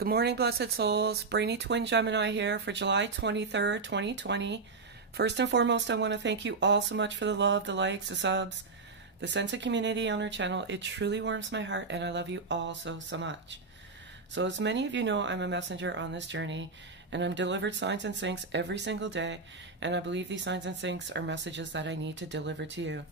Good morning, blessed souls. Brainy Twin Gemini here for July 23rd, 2020. First and foremost, I want to thank you all so much for the love, the likes, the subs, the sense of community on our channel. It truly warms my heart, and I love you all so much. So as many of you know, I'm a messenger on this journey, and I'm delivered signs and syncs every single day, and I believe these signs and syncs are messages that I need to deliver to you.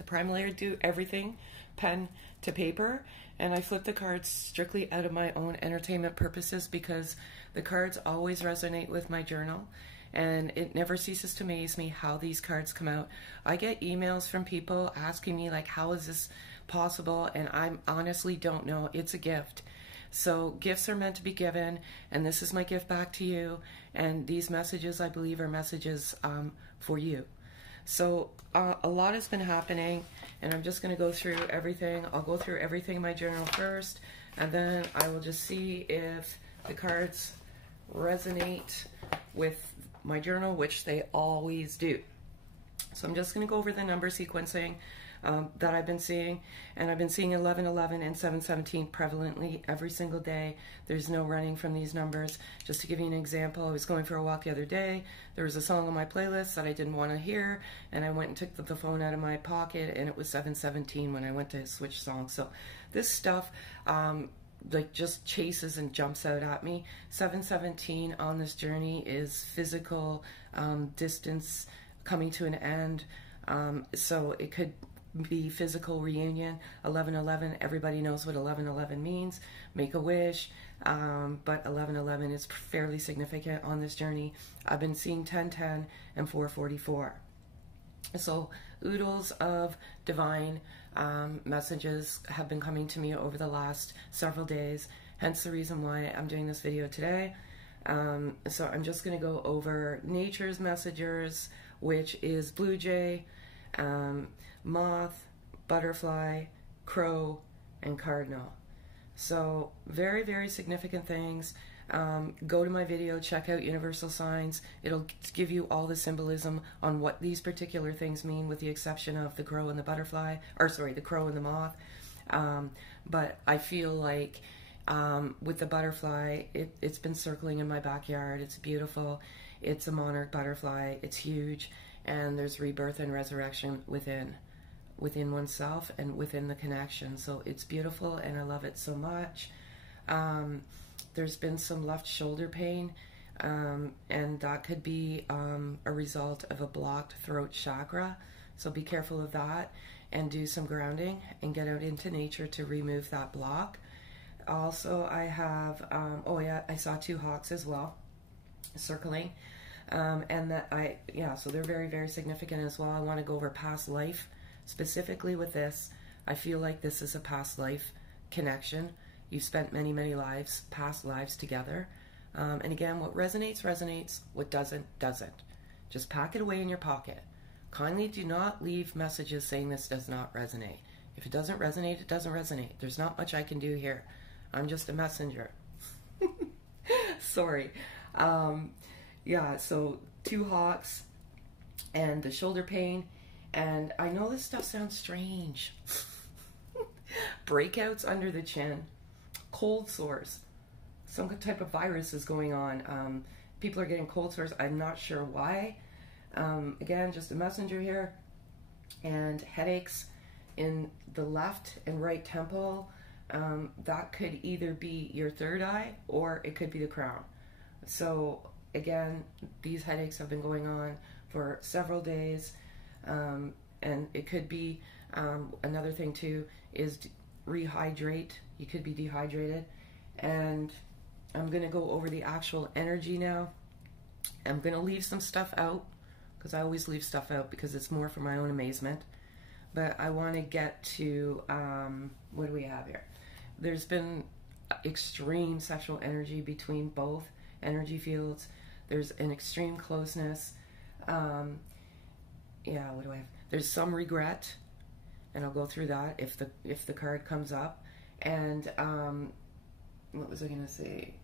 I primarily do everything pen to paper, and I flip the cards strictly out of my own entertainment purposes because the cards always resonate with my journal, and it never ceases to amaze me how these cards come out. I get emails from people asking me like, how is this possible? And I honestly don't know. It's a gift. So gifts are meant to be given, and this is my gift back to you, and these messages I believe are messages for you. So a lot has been happening, and I'm just going to go through everything. I'll go through everything in my journal first, and then I will just see if the cards resonate with my journal, which they always do. So I'm just going to go over the number sequencing that I've been seeing, and I've been seeing 1111 and 717 prevalently every single day. There's no running from these numbers. Just to give you an example, I was going for a walk the other day. There was a song on my playlist that I didn't want to hear, and I went and took the phone out of my pocket, and it was 717 when I went to switch songs. So this stuff like just chases and jumps out at me. 717 on this journey is physical distance coming to an end. So it could be physical reunion. 1111, everybody knows what 1111 means. Make a wish. But 1111 is fairly significant on this journey. I've been seeing 1010 and 444. So oodles of divine messages have been coming to me over the last several days, hence the reason why I'm doing this video today. So I'm just going to go over nature's messengers, which is blue jay, moth, butterfly, crow, and cardinal. So very significant things. Go to my video, check out Universal Signs. It'll give you all the symbolism on what these particular things mean, with the exception of the crow and the butterfly, or sorry, the crow and the moth. But I feel like with the butterfly, it's been circling in my backyard. It's beautiful. It's a monarch butterfly. It's huge, and there's rebirth and resurrection within oneself and within the connection. So it's beautiful, and I love it so much. There's been some left shoulder pain, and that could be a result of a blocked throat chakra. So be careful of that, and do some grounding and get out into nature to remove that block. Also, I have, oh yeah, I saw two hawks as well circling, and that so they're very significant as well. I want to go over past life specifically with this. I feel like this is a past life connection. You've spent many lives, past lives together. And again, what resonates, resonates. What doesn't, doesn't. Just pack it away in your pocket. Kindly do not leave messages saying this does not resonate. If it doesn't resonate, it doesn't resonate. There's not much I can do here. I'm just a messenger. Sorry. Yeah, so two hawks and the shoulder pain. And I know this stuff sounds strange. Breakouts under the chin. Cold sores. Some type of virus is going on. People are getting cold sores. I'm not sure why. Again, just a messenger here. And headaches in the left and right temple. That could either be your third eye, or it could be the crown. So again, these headaches have been going on for several days. And it could be another thing too is rehydrate. You could be dehydrated. And I'm going to go over the actual energy now. I'm going to leave some stuff out, because I always leave stuff out because it's more for my own amazement. But I want to get to, what do we have here? There's been extreme sexual energy between both energy fields. There's an extreme closeness. Yeah, what do I have? There's some regret, and I'll go through that if the card comes up. And what was I going to say?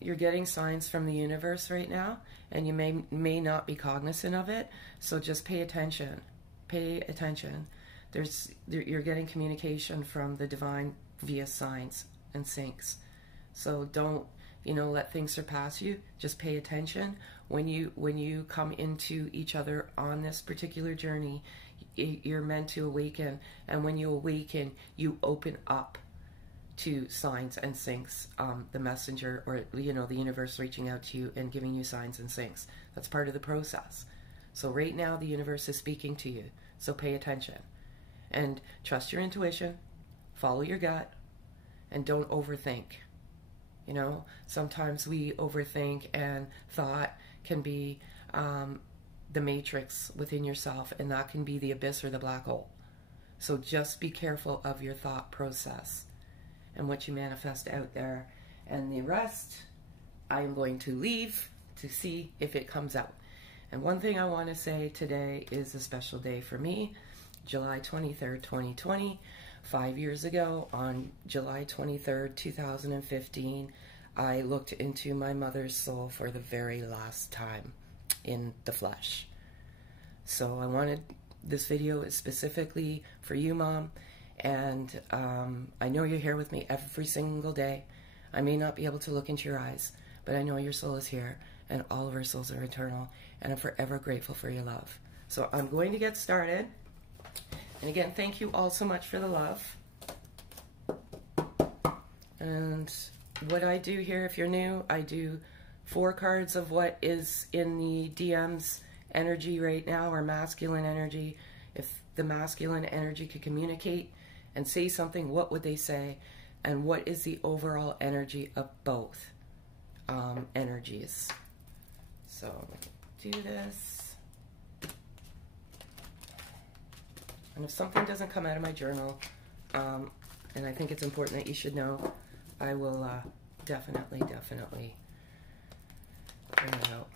You're getting signs from the universe right now, and you may not be cognizant of it. So just pay attention. Pay attention. You're getting communication from the divine via signs and syncs. So don't, you know, let things surpass you. Just pay attention. When you come into each other on this particular journey, you're meant to awaken. And when you awaken, you open up to signs and syncs, the messenger, or, you know, the universe reaching out to you and giving you signs and syncs. That's part of the process. So right now the universe is speaking to you. So pay attention and trust your intuition, follow your gut, and don't overthink. You know, sometimes we overthink, and thought can be the matrix within yourself, and that can be the abyss or the black hole. So just be careful of your thought process and what you manifest out there. And the rest, I'm going to leave to see if it comes out. And one thing I want to say today is a special day for me. July 23rd, 2020. 5 years ago, on July 23rd, 2015, I looked into my mother's soul for the very last time in the flesh. So I wanted, this video is specifically for you, Mom, and I know you're here with me every single day. I may not be able to look into your eyes, but I know your soul is here, and all of our souls are eternal, and I'm forever grateful for your love. So I'm going to get started. And again, thank you all so much for the love. And what I do here, if you're new, I do 4 cards of what is in the DM's energy right now, or masculine energy. If the masculine energy could communicate and say something, what would they say? And what is the overall energy of both energies? So do this. And if something doesn't come out of my journal, and I think it's important that you should know, I will definitely bring it out.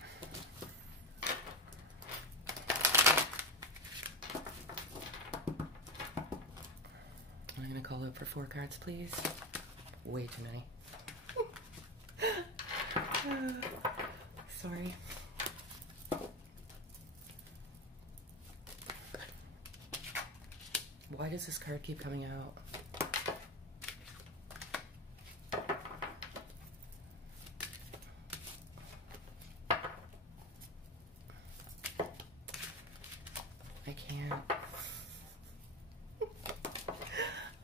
I'm going to call out for 4 cards, please. Way too many. Sorry. Why does this card keep coming out? I can't.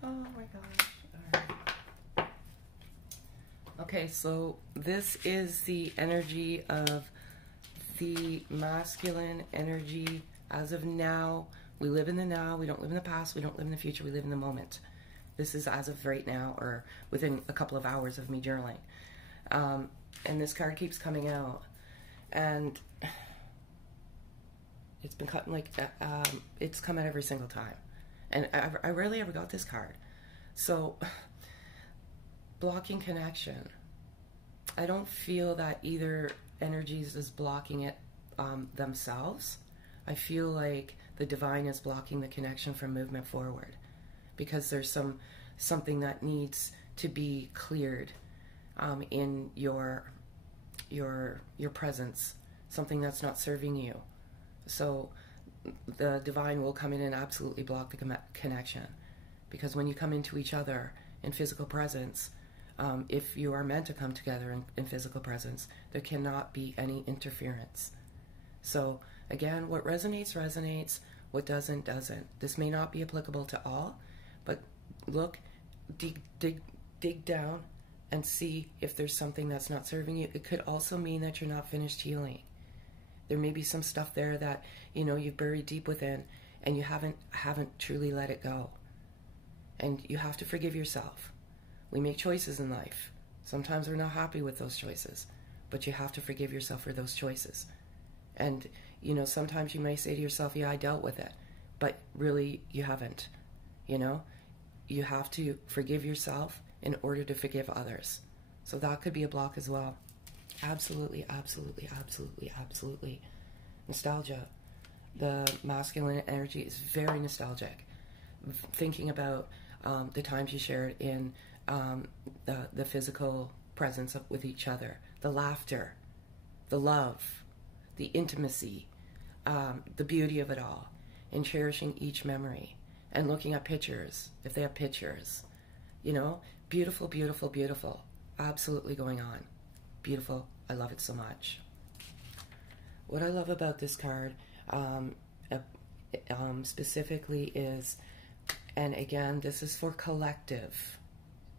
Oh my gosh. All right. Okay, so this is the energy of the masculine energy as of now. We live in the now, we don't live in the past, we don't live in the future, we live in the moment. This is as of right now, or within a couple of hours of me journaling. And this card keeps coming out. And it's been cut like, it's come out every single time. And I rarely ever got this card. So, blocking connection. I don't feel that either energies is blocking it themselves. I feel like the divine is blocking the connection from movement forward, because there's something that needs to be cleared in your presence, something that's not serving you. So the divine will come in and absolutely block the connection, because when you come into each other in physical presence, if you are meant to come together in physical presence, there cannot be any interference. So again, what resonates, resonates. What doesn't, doesn't. This may not be applicable to all, but look, dig down and see if there's something that's not serving you. It could also mean that you're not finished healing. There may be some stuff there that, you know, you've buried deep within, and you haven't truly let it go. And you have to forgive yourself. We make choices in life. Sometimes we're not happy with those choices, but you have to forgive yourself for those choices. And, you know, sometimes you may say to yourself, yeah, I dealt with it, but really you haven't. You know, you have to forgive yourself in order to forgive others. So that could be a block as well. Absolutely, absolutely, absolutely, absolutely. Nostalgia. The masculine energy is very nostalgic. Thinking about the times you shared in the physical presence with each other, the laughter, the love, the intimacy, the beauty of it all, and cherishing each memory, and looking at pictures, if they have pictures, you know, beautiful, beautiful, beautiful. absolutely going on. Beautiful. I love it so much. What I love about this card specifically is, and again, this is for collective.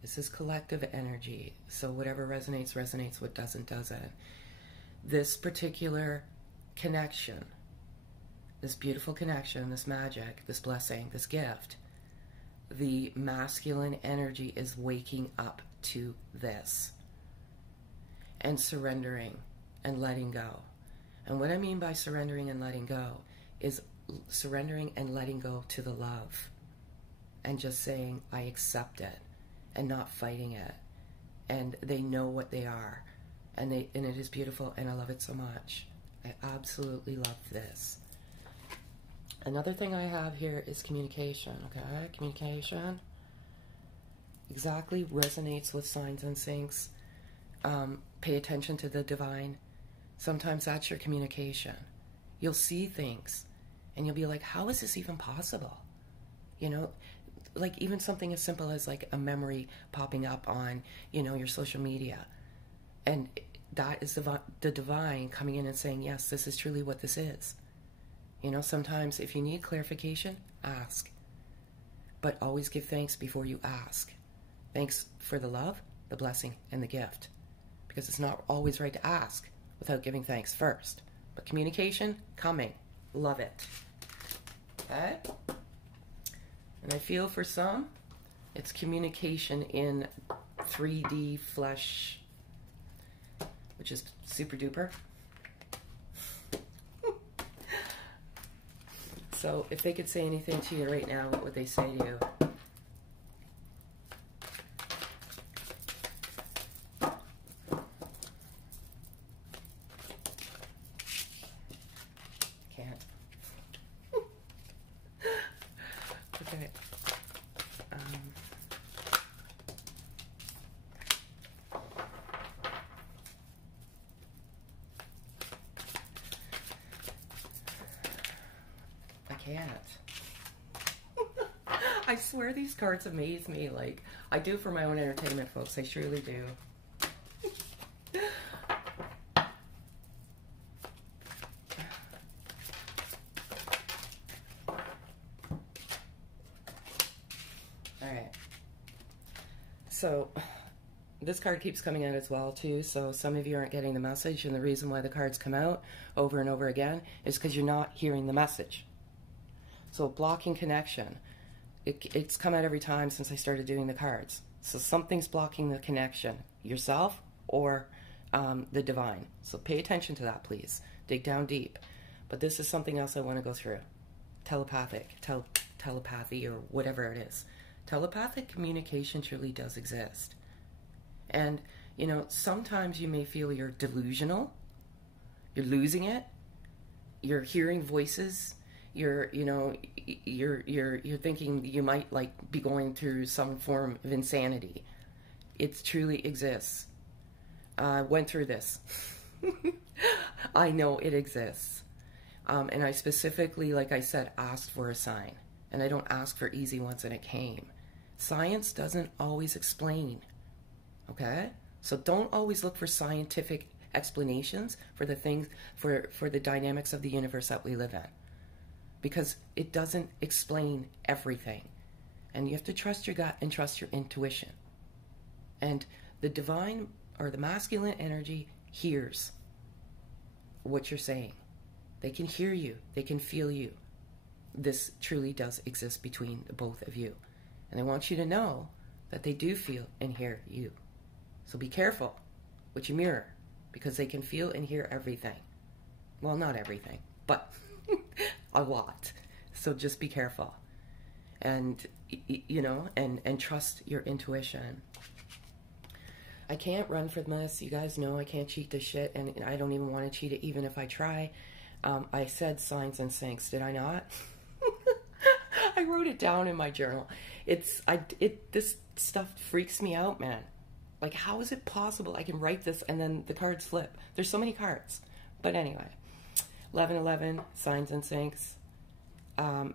This is collective energy. So whatever resonates, resonates. What doesn't, doesn't. This particular connection, this beautiful connection, this magic, this blessing, this gift, the masculine energy is waking up to this and surrendering and letting go. And what I mean by surrendering and letting go is surrendering and letting go to the love and just saying, I accept it, and not fighting it. And they know what they are, and it is beautiful, and I love it so much. I absolutely love this. Another thing I have here is communication, okay? Communication exactly resonates with signs and syncs. Pay attention to the divine. Sometimes that's your communication. You'll see things and you'll be like, how is this even possible? You know, like even something as simple as like a memory popping up on, you know, your social media. And that is the divine coming in and saying, yes, this is truly what this is. You know, sometimes if you need clarification, ask. But always give thanks before you ask. Thanks for the love, the blessing, and the gift. Because it's not always right to ask without giving thanks first. But communication, coming. Love it. Okay? And I feel for some, it's communication in 3D flesh, which is super duper. So if they could say anything to you right now, what would they say to you? Can't. Okay. I can't. I swear these cards amaze me. Like, I do for my own entertainment, folks. I surely do. Alright. So, this card keeps coming out as well, too. So, some of you aren't getting the message. And the reason why the cards come out over and over again is because you're not hearing the message. So, blocking connection. It's come out every time since I started doing the cards. So something's blocking the connection, yourself or the divine. So pay attention to that, please. Dig down deep. But this is something else I want to go through. Telepathy or whatever it is. Telepathic communication truly does exist. And, you know, sometimes you may feel you're delusional. You're losing it. You're hearing voices. You're thinking you might like be going through some form of insanity. It truly exists. I went through this. I know it exists. And I specifically, like I said, asked for a sign. And I don't ask for easy ones, and it came. Science doesn't always explain. Okay? So don't always look for scientific explanations for the things, for the dynamics of the universe that we live in. Because it doesn't explain everything. And you have to trust your gut and trust your intuition. And the divine or the masculine energy hears what you're saying. They can hear you. They can feel you. This truly does exist between the both of you. And I want you to know that they do feel and hear you. So be careful what you mirror, because they can feel and hear everything. Well, not everything, but a lot. So just be careful. And, you know, and trust your intuition. I can't run from this. You guys know I can't cheat this shit, and I don't even want to cheat it even if I try. I said signs and syncs, did I not? I wrote it down in my journal. This stuff freaks me out, man. Like, how is it possible I can write this and then the cards flip? There's so many cards. But anyway, 1111, signs and syncs.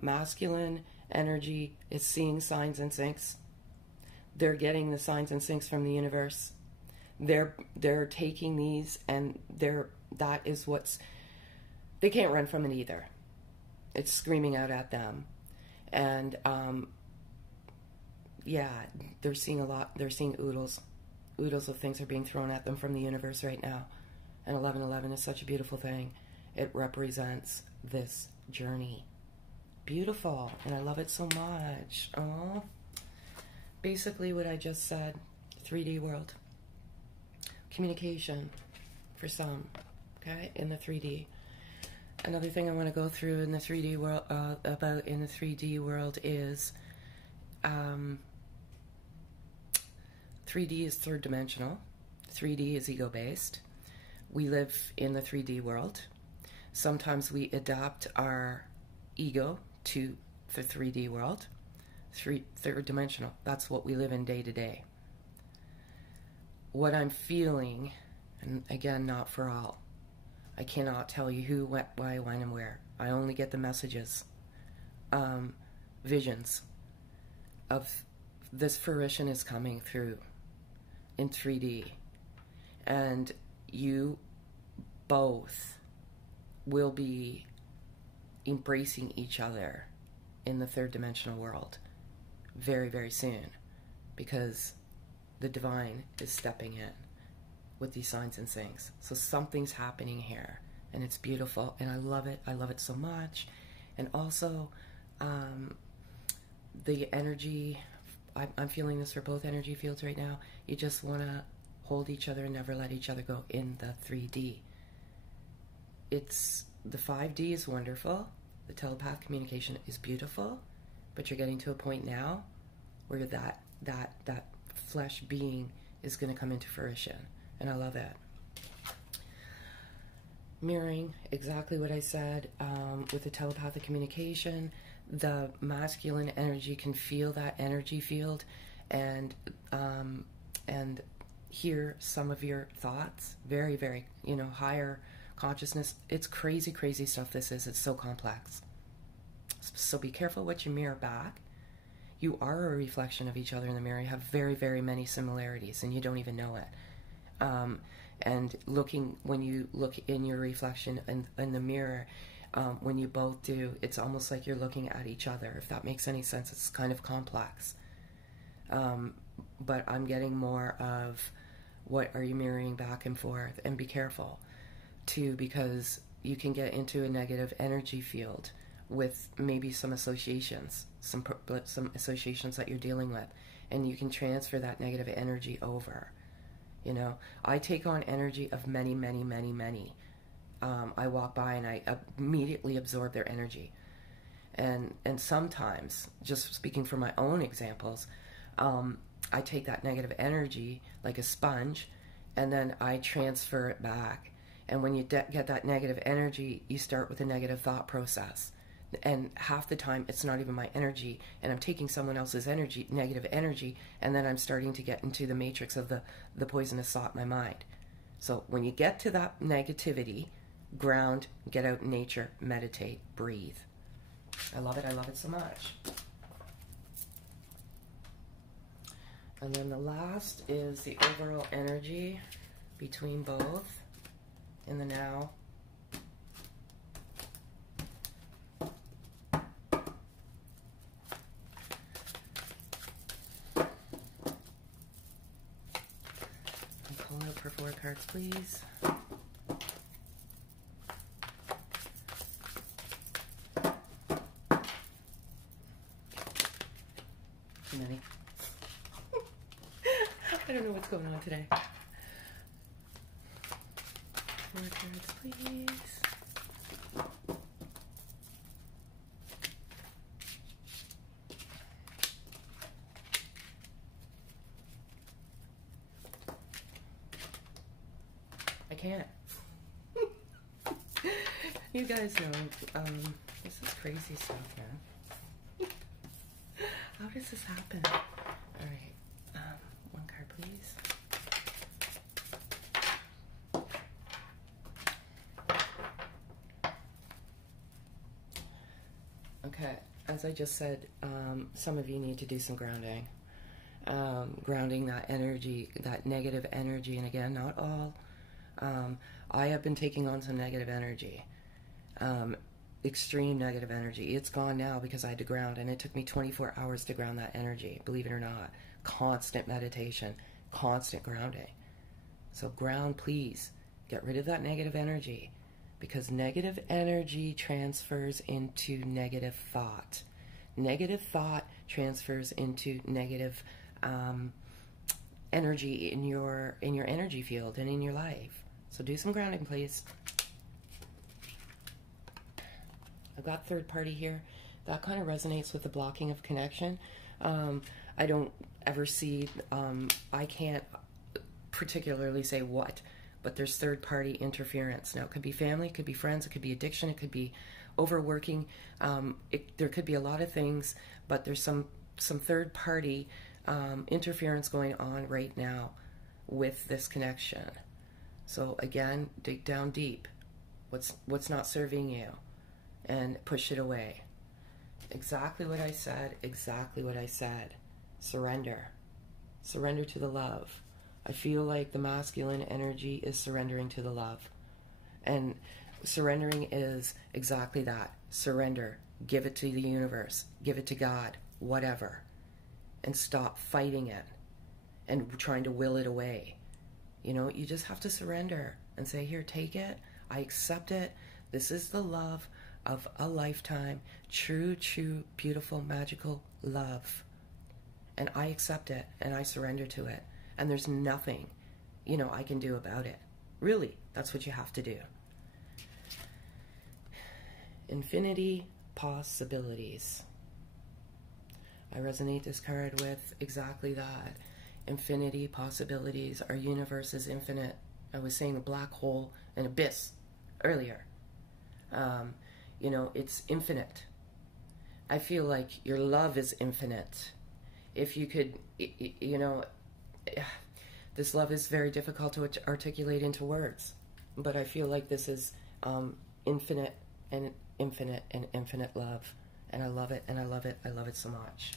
Masculine energy is seeing signs and syncs. They're getting the signs and syncs from the universe. They're taking these, and that is what's, they can't run from it either. It's screaming out at them. And yeah, they're seeing a lot. They're seeing oodles of things are being thrown at them from the universe right now. And 1111 is such a beautiful thing. It represents this journey. Beautiful, and I love it so much. Oh, basically what I just said, 3D world. Communication for some, okay, in the 3D. Another thing I want to go through in the 3D world, about in the 3D world is 3D is third dimensional. 3D is ego-based. We live in the 3D world. Sometimes we adapt our ego to the 3D world. Third dimensional. That's what we live in day to day. What I'm feeling, and again, not for all. I cannot tell you who, what, why, when, and where. I only get the messages, visions of this fruition is coming through in 3D. And you both will be embracing each other in the third dimensional world very, very soon, because the divine is stepping in with these signs and things. So something's happening here, and it's beautiful, and I love it. I love it so much. And also, the energy, I'm feeling this for both energy fields right now. You just want to hold each other and never let each other go in the 3D. It's, the 5D is wonderful. The telepath communication is beautiful, but you're getting to a point now where that flesh being is going to come into fruition, and I love it. Mirroring exactly what I said with the telepathic communication, the masculine energy can feel that energy field and hear some of your thoughts. Very, very, higher consciousness. It's crazy, crazy stuff this is. It's so complex. So be careful what you mirror back. You are a reflection of each other in the mirror. You have very, very many similarities, and you don't even know it. And when you look in your reflection in the mirror, when you both do, it's almost like you're looking at each other, if that makes any sense. It's kind of complex. But I'm getting more of what are you mirroring back and forth, and be careful too, because you can get into a negative energy field with maybe some associations, some associations that you're dealing with, and you can transfer that negative energy over. I take on energy of many, many, many, many. I walk by and I immediately absorb their energy. And sometimes, just speaking from my own examples, I take that negative energy like a sponge, and then I transfer it back. And when you get that negative energy, you start with a negative thought process. And half the time, it's not even my energy, and I'm taking someone else's energy, negative energy, and then I'm starting to get into the matrix of the poisonous thought in my mind. So when you get to that negativity, ground, get out in nature, meditate, breathe. I love it. I love it so much. And then the last is the overall energy between both in the now. Pull out for 4 cards, please. Too many. I don't know what's going on today. 4 cards, please. I can't. You guys know, this is crazy stuff, man. How does this happen? All right, 1 card, please. Okay, as I just said, some of you need to do some grounding. grounding that energy, that negative energy. And again, not all. I have been taking on some negative energy, extreme negative energy. It's gone now because I had to ground, and it took me 24 hours to ground that energy, believe it or not. Constant meditation, constant grounding. So ground, please. Get rid of that negative energy, because negative energy transfers into negative thought. Negative thought transfers into negative energy in your energy field and in your life. So do some grounding, please. I've got third party here. That kind of resonates with the blocking of connection. I don't ever see, I can't particularly say what, but there's third party interference. Now, it could be family, it could be friends, it could be addiction, it could be overworking. There could be a lot of things, but there's some third party interference going on right now with this connection. So again, dig down deep. What's not serving you, and push it away. Exactly what I said, exactly what I said. Surrender. Surrender to the love. I feel like the masculine energy is surrendering to the love. And surrendering is exactly that. Surrender. Give it to the universe. Give it to God. Whatever. And stop fighting it and trying to will it away. You know, you just have to surrender and say, here, take it. I accept it. This is the love of a lifetime. True, true, beautiful, magical love. And I accept it, and I surrender to it. And there's nothing, you know, I can do about it. Really, that's what you have to do. Infinity possibilities. I resonate this card with exactly that. Infinity possibilities. Our universe is infinite. I was saying a black hole, an abyss earlier. You know, it's infinite. I feel like your love is infinite. If you could, you know, this love is very difficult to articulate into words, but I feel like this is infinite and infinite and infinite love, and I love it, and I love it, I love it so much.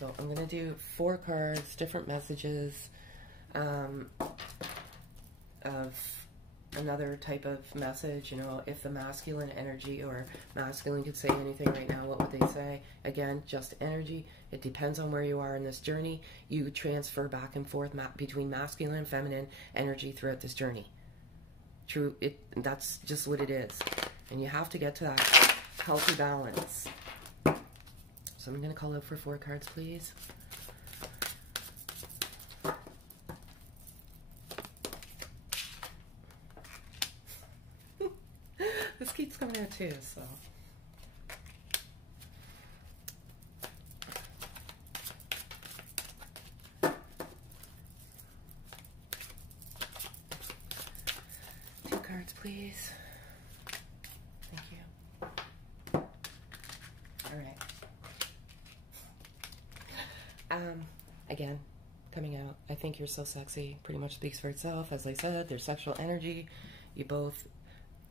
So I'm going to do 4 cards, different messages of another type of message. You know, if the masculine energy or masculine could say anything right now, what would they say? Again, just energy. It depends on where you are in this journey. You transfer back and forth between masculine and feminine energy throughout this journey. True, that's just what it is. And you have to get to that healthy balance. So I'm going to call out for 4 cards, please. This keeps coming out too, so. Two cards, please. Thank you. All right. Again, coming out. I think you're so sexy. Pretty much speaks for itself. As I said, there's sexual energy. You both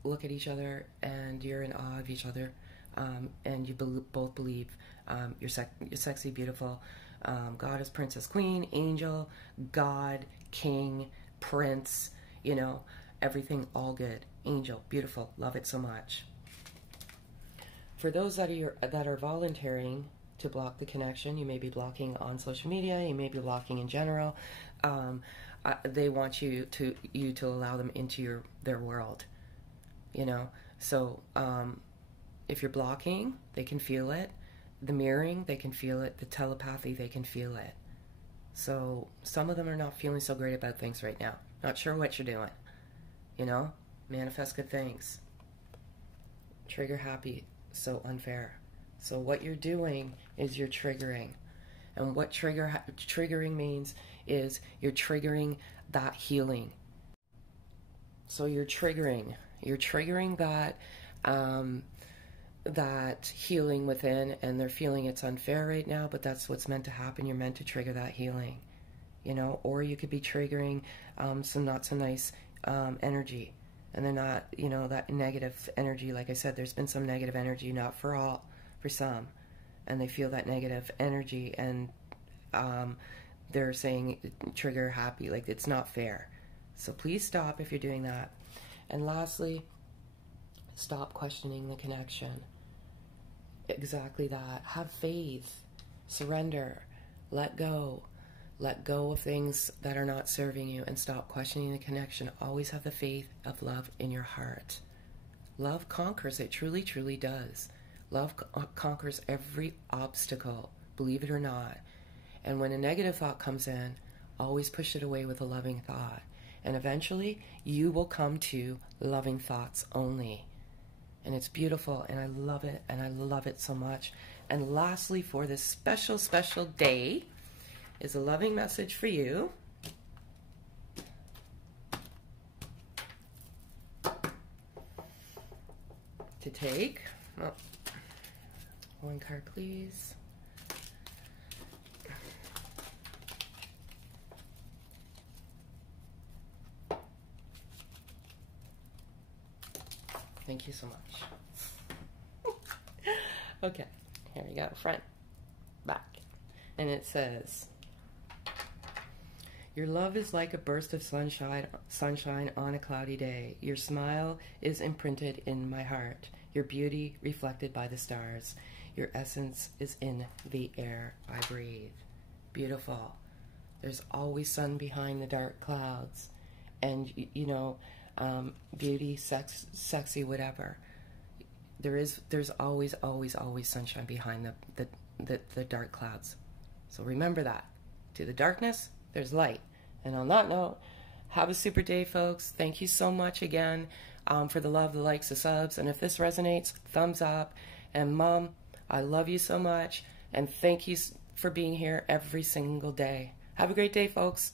look at each other and you're in awe of each other, and you both believe you're sexy, beautiful. Goddess, princess, queen, angel, God, king, prince, you know, everything, all good. Angel, beautiful, love it so much. For those that are volunteering to block the connection, you may be blocking on social media, you may be blocking in general. They want you to allow them into their world. You know, so if you're blocking, they can feel it. The mirroring, they can feel it. The telepathy, they can feel it. So some of them are not feeling so great about things right now. Not sure what you're doing. You know, manifest good things. Trigger happy, so unfair. So what you're doing is you're triggering. And what triggering means is you're triggering that healing. So you're triggering that that healing within, and they're feeling it's unfair right now, but that's what's meant to happen. You're meant to trigger that healing, you know. Or you could be triggering some not so nice energy, and they're not, you know, that negative energy. Like I said, there's been some negative energy, not for all, for some, and they feel that negative energy, and they're saying trigger happy. Like, it's not fair. So please stop if you're doing that. And lastly, stop questioning the connection. Exactly that. Have faith. Surrender. Let go. Let go of things that are not serving you and stop questioning the connection. Always have the faith of love in your heart. Love conquers. It truly, truly does. Love conquers every obstacle, believe it or not. And when a negative thought comes in, always push it away with a loving thought. And eventually, you will come to loving thoughts only. And it's beautiful, and I love it, and I love it so much. And lastly, for this special, special day, is a loving message for you. To take. Oh, one card, please. Thank you so much. Okay, here we go. Front, back. And it says, your love is like a burst of sunshine on a cloudy day. Your smile is imprinted in my heart. Your beauty reflected by the stars. Your essence is in the air I breathe. Beautiful. There's always sun behind the dark clouds. And, you know, beauty, sexy, whatever. There's always, always, always sunshine behind the dark clouds. So remember that. To the darkness, there's light. And on that note, have a super day, folks. Thank you so much again for the love, the likes, the subs. And if this resonates, thumbs up. And Mom, I love you so much. And thank you for being here every single day. Have a great day, folks.